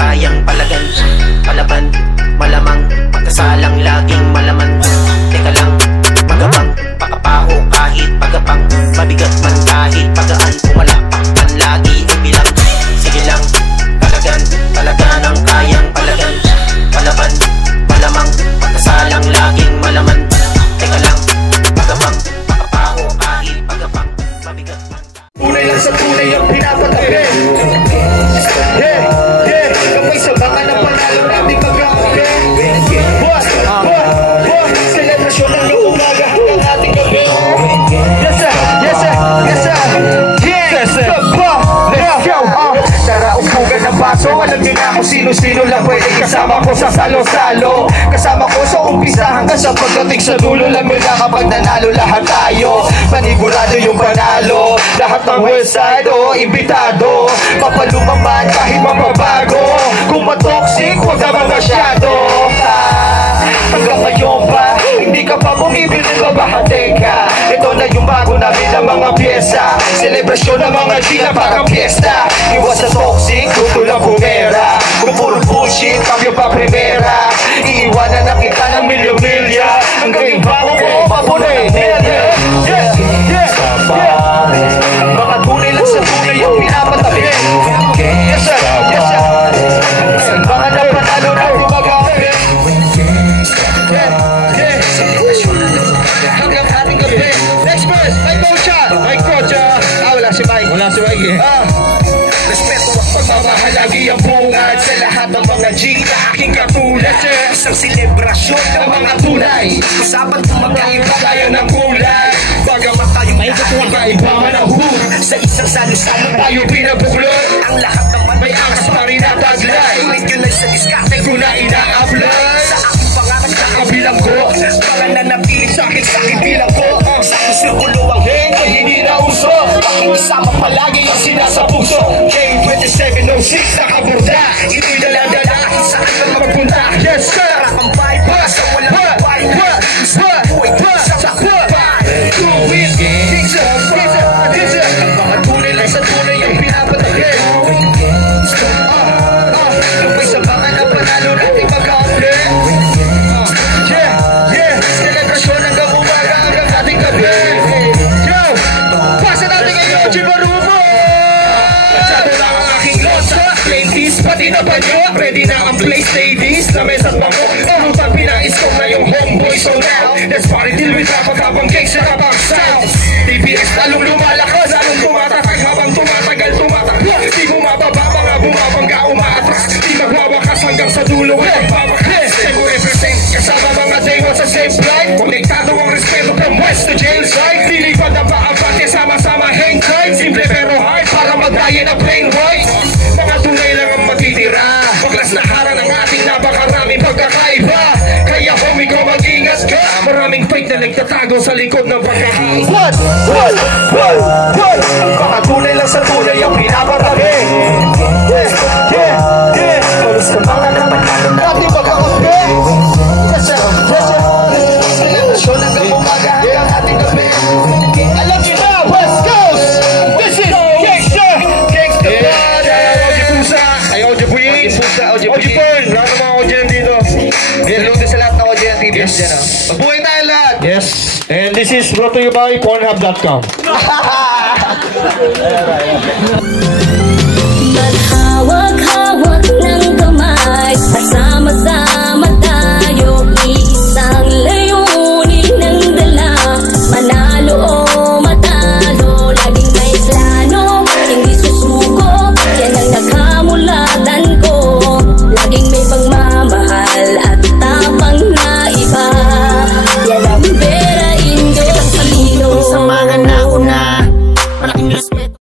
kayang palagan, palaban, malamang, pagkasalang laging malaman. Teka lang, magabang, pakapaho kahit pagapang, mabigat man kahit pagaan, pumalakpakan lagi ibilang. Sige lang, palagan, palagan ang kayang palagan, palaban, malamang, pagkasalang laging malaman. Teka lang, magabang, pakapaho kahit pagapang, mabigat man. Tunay lang sa tunay ang pinapatabi. Kapay sa baka ng panalo natin magkakape. Selebrasyon ng noong umaga hanggang ating gabi. Yes sir, yes sir, yes sir. Yes sir, let's go. Tara upugan ng baso, alam niyo na kung sino-sino lang pwede kasama ko sa salo-salo. Kasama ko sa umpisa hanggang sa pagdating sa dulo. Lamig na kapag nanalo lahat tayo, panigurado yung panalo. Lahat ng website o imbitado, mapalumaman kahit mapabago. Kung matoxic, huwag naman masyado. Hanggang ngayon ba, hindi ka pa bumibili ba bahante ka? Ito na yung bago namin ng mga pyesa, selebrasyon ng mga G na parang fiesta. Iwas sa toxic, tuto lang bumera. Kung puro bullshit, cambio pa primera. Iiwanan na kita ng milya-milya. Hanggang yung bago ko, mabunay. Mga tunay lang sa tunay yung pinapatabi. Yes sir, yes sir. Mga napanalo na tumagabi. Hanggang ating gabi. Next verse, may coach. Wala si Mike. Wala si Mike eh. Respeto at pagmamahalagi ang bungad sa lahat ng mga G na aking katulad. Isang selebrasyon ng mga tunay, usapan kung magkaiba tayo ng kulay. Bagamat tayong iba-iba man ang hood, sa isang salo-salo tayo pinabuklod. Ang lahat naman may angas pa rin na taglay. Medyo na sa diskarte ko na ina-apply. Sa aking pangarap na kabilang ko, mga nanatiling sa'kin bilang ko. Sa aking sirkulo ang hate ay hindi na uso. Pakikisama palagi ang sinasa puso. Game 2706 nakaburda, ito'y dala-dala kung saan ka magpunta. Yes sir, ang bypass sa walang bypass. Sa buhay, sa buhay, do it. Mga tunay lang sa tunay ang pinapatagin. Kapay sa baka na panalo natin magkakamli. Selebrasyon hanggang umaga hanggang ating gabi. Yo, pasa natin ngayon, Jibarubo. Masyado lang ang aking losa. Ladies, pati na ba nyo? Ready na ang place, ladies. Na mesas ba mo? Urutan pinais-stop na yung homeboy. So now, let's party till we drop habang cake sa habang sounds. TPX lalong lumalakas, lalong tumatatak habang tumatagal tumatakbo. Di bumababa, mga bumabangga, umaatras. Di magwawakas hanggang sa dulo ay magbabakas. Semo represent, kasama mga daywon sa same flight. Konektado ang respeto from west to jail side. Dilipad ang paabante, sama-sama hang tight. Simple pero hard para magdayan ang plain white. Mga tunay lang ang matitira, baklas na harang ang ating napakaraming pagkakaiba. Kaya homie ko mag-ingat ka, maraming fake na nagtatago sa likod ng pagkakaiba. What? Mga tunay lang sa tunay ang pinapatabi. Tulos ka mga napanalo natin magkakape. Yes sir, yes sir. Selebrasyon hanggang umaga hanggang ating gabi. Alam nyo na, West Coast, this is Gangsta Bad. Oji Pusa, ay Oji Puyin, Oji Porn, lahat ng mga Oji nandito. Hello din sa lahat ng Oji ng TBS dyan. Magbuhay tayo lahat. Yes, and this is brought to you by Pornhub.com.